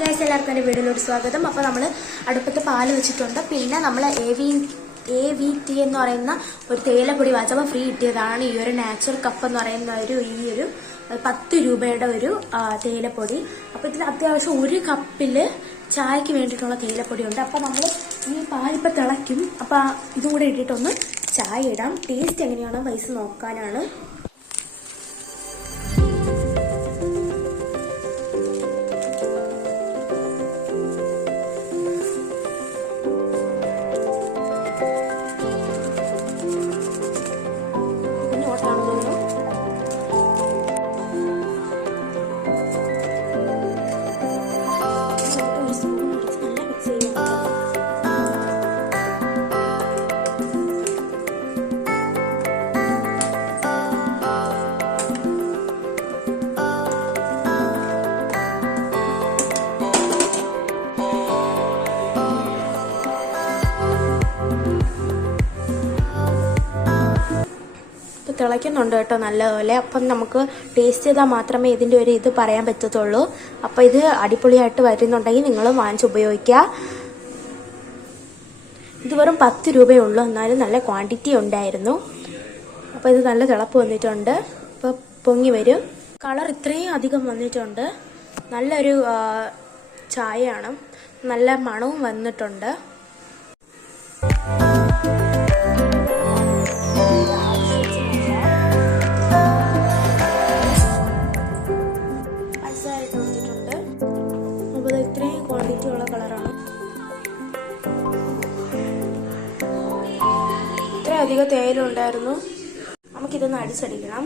Guys, എല്ലാവർക്കും എൻ്റെ വീഡിയോയിലോട്ട് സ്വാഗതം. അപ്പോൾ നമ്മൾ അടുപ്പത്ത് പാല് വെച്ചിട്ടുണ്ട്. പിന്നെ നമ്മൾ AVT എന്ന് പറയുന്ന ഒരു തേയിലപ്പൊടി വാങ്ങിച്ചപ്പോൾ ഫ്രീ കിട്ടിയതാണ് ഈ ഒരു നാച്ചുറൽ കപ്പ് എന്ന് പറയുന്ന ഈ ഒരു 10 രൂപയുടെ ഒരു തേയിലപ്പൊടി. അപ്പോൾ ഇതിൽ അത്യാവശ്യം ഒരു കപ്പിൽ ചായക്ക് വേണ്ടിയിട്ടുള്ള തേയിലപ്പൊടി ഉണ്ട്. അപ്പോൾ നമ്മൾ ഈ പാലിപ്പോൾ തിളയ്ക്കും. അപ്പോൾ ഇതും കൂടെ ഇട്ടിട്ടൊന്ന് ചായ ഇടാം. ടേസ്റ്റ് എങ്ങനെയാണോ പൈസ നോക്കാനാണ്. തിളയ്ക്കുന്നുണ്ട് കേട്ടോ നല്ലപോലെ. അപ്പം നമുക്ക് ടേസ്റ്റ് ചെയ്താൽ മാത്രമേ ഇതിൻ്റെ ഒരു ഇത് പറയാൻ പറ്റത്തുള്ളൂ. അപ്പം ഇത് അടിപൊളിയായിട്ട് വരുന്നുണ്ടെങ്കിൽ നിങ്ങൾ വാങ്ങിച്ച് ഉപയോഗിക്കുക. ഇത് വെറും 10 രൂപയേ ഉള്ളൂ, എന്നാലും നല്ല ക്വാണ്ടിറ്റി ഉണ്ടായിരുന്നു. അപ്പോൾ ഇത് നല്ല തിളപ്പ് വന്നിട്ടുണ്ട്. അപ്പോൾ പൊങ്ങി വരും. കളർ ഇത്രയും അധികം വന്നിട്ടുണ്ട്. നല്ലൊരു ചായയാണ്. നല്ല മണവും വന്നിട്ടുണ്ട്. ഇത്രയും ക്വാണ്ടിറ്റി ഉള്ള കളറാണ്. ഇത്രയും അധികം തേയില ഉണ്ടായിരുന്നു. നമുക്കിതൊന്ന് അടിച്ചടിക്കണം.